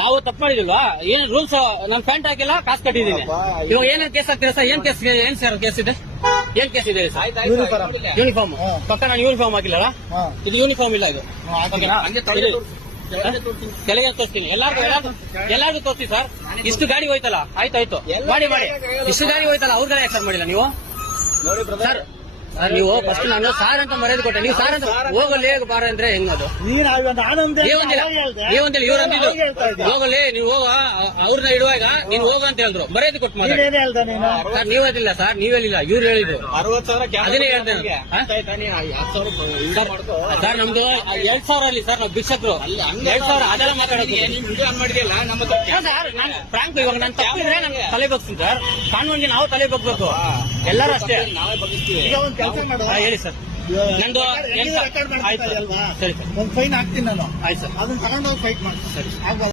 ನಾವು ತಪ್ಪು ಮಾಡಿದಿಲ್ವಾ? ಏನ್ ರೂಲ್ಸ್ ನನ್ ಪ್ಯಾಂಟ್ ಹಾಕಿಲ್ಲ, ಕಾಸು ಕಟ್ಟಿದೀನಿ. ಇವಾಗ ಏನೇನ್ ಕೇಸ್ ಹಾಕ್ತೀರಾ ಸರ್? ಏನ್ ಕೇಸ್ ಕೇಸ್ ಇದೆ? ಏನ್ ಕೇಸ್ ಇದೆ ಸರ್? ಯೂನಿಫಾರ್ಮ್ ಪಕ್ಕ ನಾನು ಯೂನಿಫಾರ್ಮ್ ಹಾಕಿಲ್ಲ. ಇದು ಯೂನಿಫಾರ್ಮ್ ಇಲ್ಲ. ಇದು ಕೆಳಗೆ ತೋರಿಸ್ತೀನಿ. ಎಲ್ಲಾರ್ಗು ತೋರಿಸ್ತೀನಿ ಸರ್. ಇಷ್ಟು ಗಾಡಿ ಹೋಯ್ತಲ್ಲ, ಆಯ್ತು ಮಾಡಿ ಇಷ್ಟು ಗಾಡಿ ಹೋಯ್ತಲ್ಲ, ಅವ್ರ ಗಾಡಿ ಯಾಕೆ ಮಾಡಿಲ್ಲ ನೀವು ಸರ್? ನೀವು ಫಸ್ಟ್ ನಾನು ಸಾರ್ ಅಂತ ಮರ್ಯಾದೆ ಕೊಟ್ಟೆ, ನೀವು ಸಾರ್ ಅಂತ ಹೋಗಲಿ ಬಾರ ಅಂದ್ರೆ ಹೆಂಗದು? ನೀವೊಂದಿಲ್ಲ, ಇವ್ರು ಅಂದಿದ್ದು ಹೋಗಲಿ, ನೀವು ಹೋಗ ಅವ್ರನ್ನ ಇಡುವಾಗ ನೀನ್ ಹೋಗ ಅಂತ ಹೇಳಿದ್ರು, ಮರ್ಯಾದೆ ಕೊಟ್ಟು ಸರ್. ನೀವ್ ಹೇಳಿಲ್ಲ ಸರ್, ನೀವ್ ಹೇಳಿಲ್ಲ, ಇವ್ರು ಹೇಳಿದ್ರು. ಅದನ್ನೇ ಹೇಳ್ತೇನೆ ಸರ್. ನಮ್ದು 2,000 ಅಲ್ಲಿ ಸರ್, ನಾವು ಭಿಕ್ಷಕರು 2,000 ಅದೆಲ್ಲ ಮಾತಾಡೋದು ಸರ್. ನಾನು ಫ್ರಾಂಕ್, ಇವಾಗ ನಾನು ತಪ್ಪಿದ್ರೆ ನಾನು ತಲೆ ಬಗ್ತೀನಿ ಸರ್. ಕಾನೂನಿಗೆ ನಾವು ತಲೆ ಬಗ್ಬೇಕು, ಎಲ್ಲರೂ ಅಷ್ಟೇ. ಹೇಳಿ ಸರ್. ನಂದು ಆಯ್ತು ಸರಿ ಸರ್, ಒಂದು ಫೈನ್ ಹಾಕ್ತೀನಿ ನಾನು. ಆಯ್ತು ಸರ್, ಅದನ್ನ ತಗೊಂಡೋಗಿ ಫೈಟ್ ಮಾಡಿ ಸರಿ.